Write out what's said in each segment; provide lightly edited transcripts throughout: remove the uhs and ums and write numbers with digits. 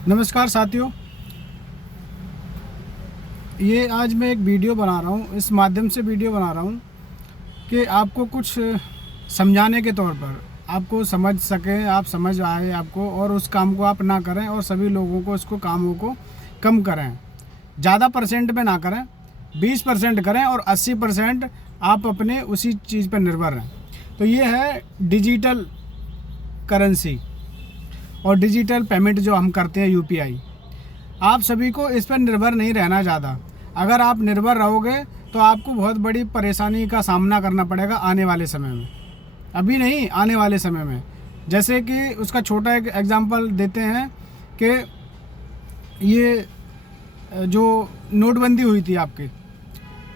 नमस्कार साथियों, ये आज मैं एक वीडियो बना रहा हूँ। इस माध्यम से वीडियो बना रहा हूँ कि आपको कुछ समझाने के तौर पर आपको समझ सकें, आप समझ आए आपको, और उस काम को आप ना करें और सभी लोगों को इसको कामों को कम करें। ज़्यादा परसेंट पे ना करें, 20% करें और 80% आप अपने उसी चीज़ पर निर्भर रहें। तो ये है डिजिटल करेंसी और डिजिटल पेमेंट जो हम करते हैं यूपीआई। आप सभी को इस पर निर्भर नहीं रहना ज़्यादा। अगर आप निर्भर रहोगे तो आपको बहुत बड़ी परेशानी का सामना करना पड़ेगा आने वाले समय में, अभी नहीं, आने वाले समय में। जैसे कि उसका छोटा एक एग्जांपल देते हैं कि ये जो नोटबंदी हुई थी आपकी,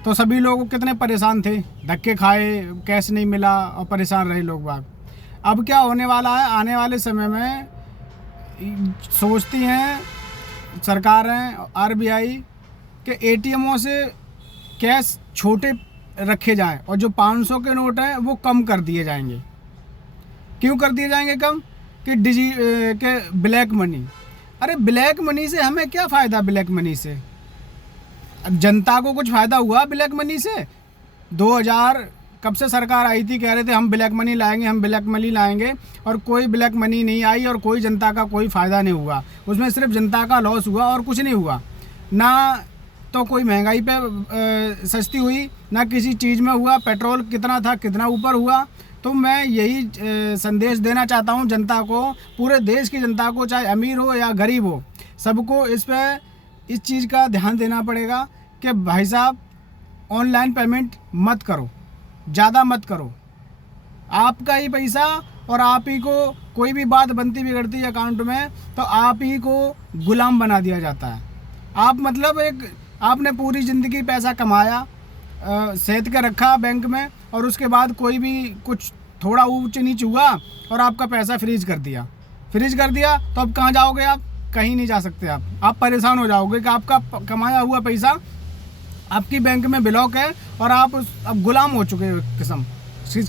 तो सभी लोग कितने परेशान थे, धक्के खाए, कैश नहीं मिला और परेशान रहे लोग बाग। अब क्या होने वाला है, आने वाले समय में सोचती हैं सरकारें, आरबीआई, के एटीएमों से कैश छोटे रखे जाएं और जो 500 के नोट हैं वो कम कर दिए जाएंगे। क्यों कर दिए जाएंगे कम? कि के ब्लैक मनी। अरे ब्लैक मनी से हमें क्या फ़ायदा? ब्लैक मनी से जनता को कुछ फ़ायदा हुआ ब्लैक मनी से? 2000 कब से सरकार आई थी, कह रहे थे हम ब्लैक मनी लाएंगे, हम ब्लैक मनी लाएंगे, और कोई ब्लैक मनी नहीं आई और कोई जनता का कोई फ़ायदा नहीं हुआ। उसमें सिर्फ जनता का लॉस हुआ और कुछ नहीं हुआ। ना तो कोई महंगाई पे सस्ती हुई, ना किसी चीज़ में हुआ। पेट्रोल कितना था, कितना ऊपर हुआ। तो मैं यही संदेश देना चाहता हूँ जनता को, पूरे देश की जनता को, चाहे अमीर हो या गरीब हो, सबको इस चीज़ का ध्यान देना पड़ेगा कि भाई साहब ऑनलाइन पेमेंट मत करो, ज़्यादा मत करो। आपका ही पैसा और आप ही को कोई भी बात बनती बिगड़ती है अकाउंट में तो आप ही को गुलाम बना दिया जाता है। आप मतलब आपने पूरी ज़िंदगी पैसा कमाया, सेध के रखा बैंक में, और उसके बाद कोई भी कुछ थोड़ा ऊंच नीच हुआ और आपका पैसा फ्रीज कर दिया तो अब कहाँ जाओगे आप? कहीं नहीं जा सकते। आप परेशान हो जाओगे कि आपका कमाया हुआ पैसा आपकी बैंक में ब्लॉक है और आप अब गुलाम हो चुके हो किस्म।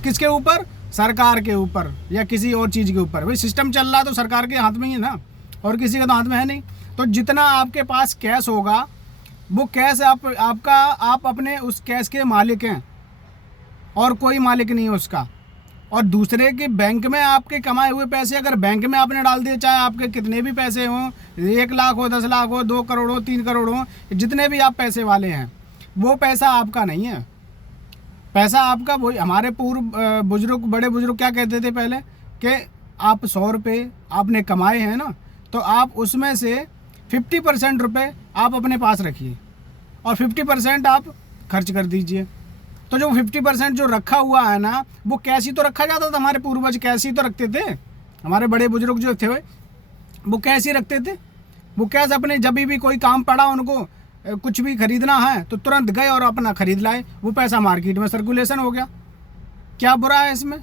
किसके ऊपर? सरकार के ऊपर या किसी और चीज़ के ऊपर। भाई सिस्टम चल रहा है तो सरकार के हाथ में ही है ना, और किसी के तो हाथ में है नहीं। तो जितना आपके पास कैश होगा वो कैश आप अपने उस कैश के मालिक हैं और कोई मालिक नहीं है उसका। और दूसरे के बैंक में आपके कमाए हुए पैसे अगर बैंक में आपने डाल दिए, चाहे आपके कितने भी पैसे हों, 1 लाख हो, 10 लाख हो, 2 करोड़ हो, 3 करोड़ हो, जितने भी आप पैसे वाले हैं, वो पैसा आपका नहीं है। पैसा आपका वही, हमारे पूर्व बुजुर्ग, बड़े बुजुर्ग क्या कहते थे पहले कि आप 100 रुपये आपने कमाए हैं ना, तो आप उसमें से 50% रुपये आप अपने पास रखिए और 50% आप खर्च कर दीजिए। तो जो 50% जो रखा हुआ है ना, वो कैश ही तो रखा जाता था। हमारे पूर्वज कैश ही तो रखते थे। हमारे बड़े बुजुर्ग जो थे वो कैश ही रखते थे। वो कैश अपने जब भी कोई काम पड़ा, उनको कुछ भी खरीदना है तो तुरंत गए और अपना खरीद लाए। वो पैसा मार्केट में सर्कुलेशन हो गया। क्या बुरा है इसमें?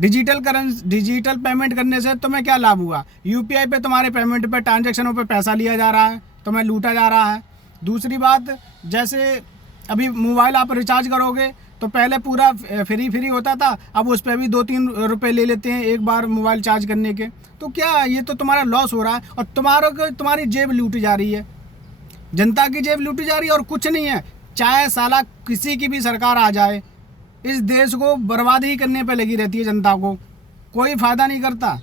डिजिटल पेमेंट करने से तुम्हें क्या लाभ हुआ? यूपीआई पे तुम्हारे पेमेंट पे, ट्रांजैक्शनों पे पैसा लिया जा रहा है, तुम्हें लूटा जा रहा है। दूसरी बात, जैसे अभी मोबाइल आप रिचार्ज करोगे तो पहले पूरा फ्री होता था, अब उस पर भी 2-3 रुपये ले लेते हैं एक बार मोबाइल चार्ज करने के। तो क्या ये तो तुम्हारा लॉस हो रहा है और तुम्हारी जेब लूटी जा रही है, जनता की जेब लूटी जा रही है और कुछ नहीं है। चाहे साला किसी की भी सरकार आ जाए, इस देश को बर्बाद ही करने पे लगी रहती है जनता को, कोई फ़ायदा नहीं करता।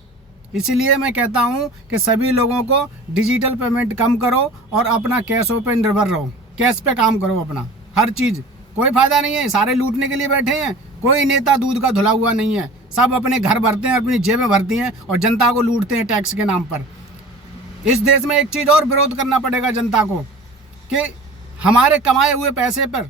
इसलिए मैं कहता हूँ कि सभी लोगों को डिजिटल पेमेंट कम करो और अपना कैशों पे निर्भर रहो, कैश पे काम करो अपना हर चीज़। कोई फ़ायदा नहीं है, सारे लूटने के लिए बैठे हैं। कोई नेता दूध का धुला हुआ नहीं है, सब अपने घर भरते हैं, अपनी जेबें भरती हैं और जनता को लूटते हैं टैक्स के नाम पर। इस देश में एक चीज़ और विरोध करना पड़ेगा जनता को कि हमारे कमाए हुए पैसे पर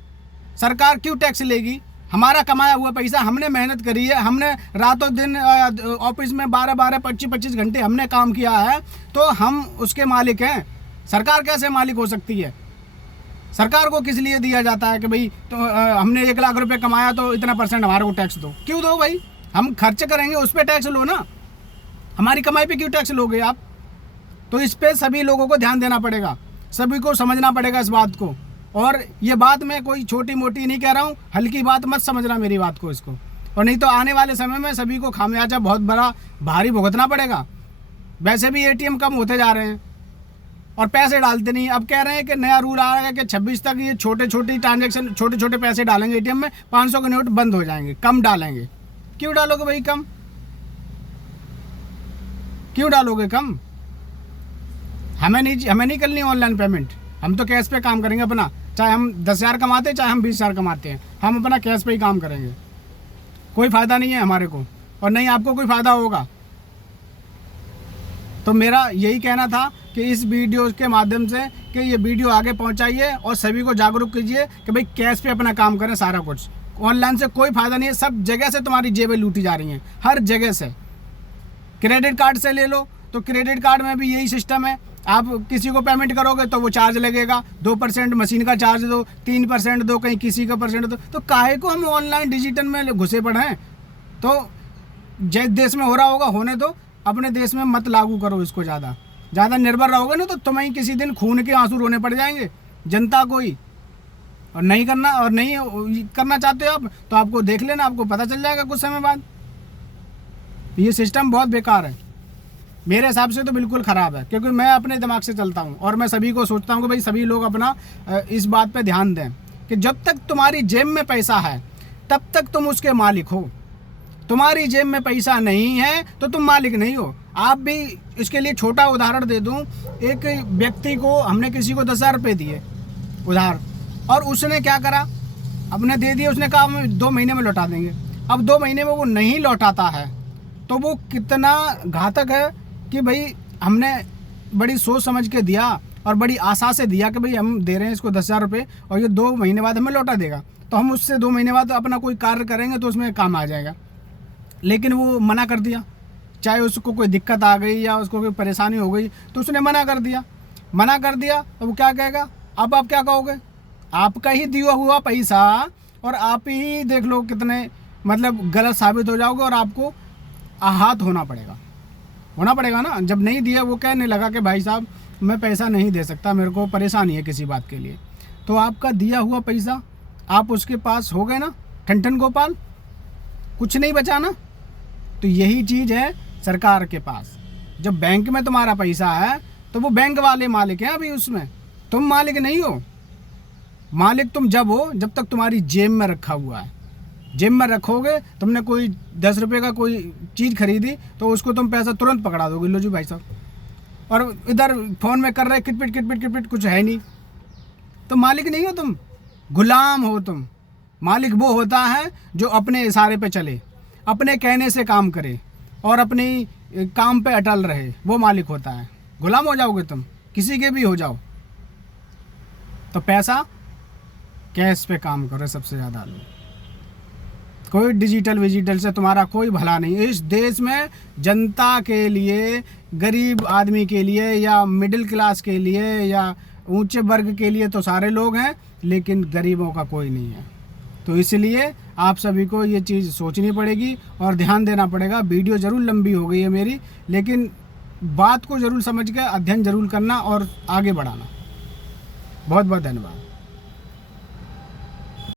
सरकार क्यों टैक्स लेगी? हमारा कमाया हुआ पैसा, हमने मेहनत करी है, हमने रातों दिन ऑफिस में 12-12, 25-25 घंटे हमने काम किया है, तो हम उसके मालिक हैं। सरकार कैसे मालिक हो सकती है? सरकार को किस लिए दिया जाता है कि भाई तो हमने 1 लाख रुपए कमाया तो इतना % हमारे को टैक्स दो? क्यों दो भाई? हम खर्च करेंगे उस पर टैक्स लो ना, हमारी कमाई पे क्यों टैक्स लोगे आप? तो इस पर सभी लोगों को ध्यान देना पड़ेगा, सभी को समझना पड़ेगा इस बात को। और ये बात मैं कोई छोटी मोटी नहीं कह रहा हूँ, हल्की बात मत समझना मेरी बात को इसको, और नहीं तो आने वाले समय में सभी को खामियाजा बहुत बड़ा भारी भुगतना पड़ेगा। वैसे भी एटीएम कम होते जा रहे हैं और पैसे डालते नहीं। अब कह रहे हैं कि नया रूल आ रहा है कि 26 तक ये छोटे छोटे ट्रांजेक्शन, छोटे छोटे पैसे डालेंगे एटीएम में, 500 के नोट बंद हो जाएंगे, कम डालेंगे। क्यों डालोगे भाई कम? क्यों डालोगे कम? हमें नहीं करनी ऑनलाइन पेमेंट, हम तो कैश पे काम करेंगे अपना। चाहे हम 10,000 कमाते हैं, चाहे हम 20,000 कमाते हैं, हम अपना कैश पे ही काम करेंगे। कोई फ़ायदा नहीं है हमारे को, और नहीं आपको कोई फ़ायदा होगा। तो मेरा यही कहना था कि इस वीडियो के माध्यम से कि ये वीडियो आगे पहुंचाइए और सभी को जागरूक कीजिए कि भाई कैश पे अपना काम करें। सारा कुछ ऑनलाइन से कोई फ़ायदा नहीं है, सब जगह से तुम्हारी जेबें लूटी जा रही हैं, हर जगह से। क्रेडिट कार्ड से ले लो तो क्रेडिट कार्ड में भी यही सिस्टम है, आप किसी को पेमेंट करोगे तो वो चार्ज लगेगा, 2% मशीन का चार्ज दो, 3% दो, कहीं किसी का परसेंट दो। तो काहे को हम ऑनलाइन डिजिटल में घुसे पड़े हैं? तो जिस देश में हो रहा होगा होने दो, अपने देश में मत लागू करो इसको। ज़्यादा निर्भर रहोगे ना तो तुम्हें ही किसी दिन खून के आंसू रोने पड़ जाएंगे, जनता को ही। और नहीं करना चाहते हो आप तो आपको देख लेना, आपको पता चल जाएगा कुछ समय बाद। ये सिस्टम बहुत बेकार है, मेरे हिसाब से तो बिल्कुल ख़राब है, क्योंकि मैं अपने दिमाग से चलता हूँ और मैं सभी को सोचता हूँ कि भाई सभी लोग अपना इस बात पे ध्यान दें कि जब तक तुम्हारी जेब में पैसा है तब तक तुम उसके मालिक हो। तुम्हारी जेब में पैसा नहीं है तो तुम मालिक नहीं हो। आप भी इसके लिए छोटा उदाहरण दे दूँ, एक व्यक्ति को हमने किसी को 10,000 रुपये दिए उधार, और उसने क्या करा, अपने दे दिए, उसने कहा हम 2 महीने में लौटा देंगे। अब 2 महीने में वो नहीं लौटाता है तो वो कितना घातक है कि भाई हमने बड़ी सोच समझ के दिया और बड़ी आशा से दिया कि भाई हम दे रहे हैं इसको 10,000 रुपये और ये 2 महीने बाद हमें लौटा देगा, तो हम उससे 2 महीने बाद अपना कोई कार्य करेंगे तो उसमें काम आ जाएगा। लेकिन वो मना कर दिया, चाहे उसको कोई दिक्कत आ गई या उसको कोई परेशानी हो गई तो उसने मना कर दिया तो वो क्या कहेगा? अब आप क्या कहोगे? आपका ही दिया हुआ पैसा और आप ही देख लो कितने मतलब गलत साबित हो जाओगे और आपको आहत होना पड़ेगा ना। जब नहीं दिया वो कहने लगा कि भाई साहब मैं पैसा नहीं दे सकता, मेरे को परेशानी है किसी बात के लिए, तो आपका दिया हुआ पैसा आप उसके पास हो गए ना ठन गोपाल, कुछ नहीं बचा ना। तो यही चीज़ है सरकार के पास। जब बैंक में तुम्हारा पैसा है तो वो बैंक वाले मालिक हैं, अभी उसमें तुम मालिक नहीं हो। मालिक तुम जब हो जब तक तुम्हारी जेब में रखा हुआ है। जेब में रखोगे, तुमने कोई 10 रुपये का कोई चीज़ खरीदी तो उसको तुम पैसा तुरंत पकड़ा दोगे, लो जी भाई साहब, और इधर फ़ोन में कर रहे किटपिट कुछ है नहीं, तो मालिक नहीं हो तुम, गुलाम हो तुम। मालिक वो होता है जो अपने इशारे पे चले, अपने कहने से काम करे और अपनी काम पे अटल रहे, वो मालिक होता है। गुलाम हो जाओगे तुम, किसी के भी हो जाओ। तो पैसा कैश पे काम करो सबसे ज़्यादा। कोई डिजिटल से तुम्हारा कोई भला नहीं। इस देश में जनता के लिए, गरीब आदमी के लिए या मिडिल क्लास के लिए या ऊंचे वर्ग के लिए तो सारे लोग हैं, लेकिन गरीबों का कोई नहीं है। तो इसलिए आप सभी को ये चीज़ सोचनी पड़ेगी और ध्यान देना पड़ेगा। वीडियो ज़रूर लंबी हो गई है मेरी, लेकिन बात को ज़रूर समझ के अध्ययन ज़रूर करना और आगे बढ़ाना। बहुत बहुत धन्यवाद।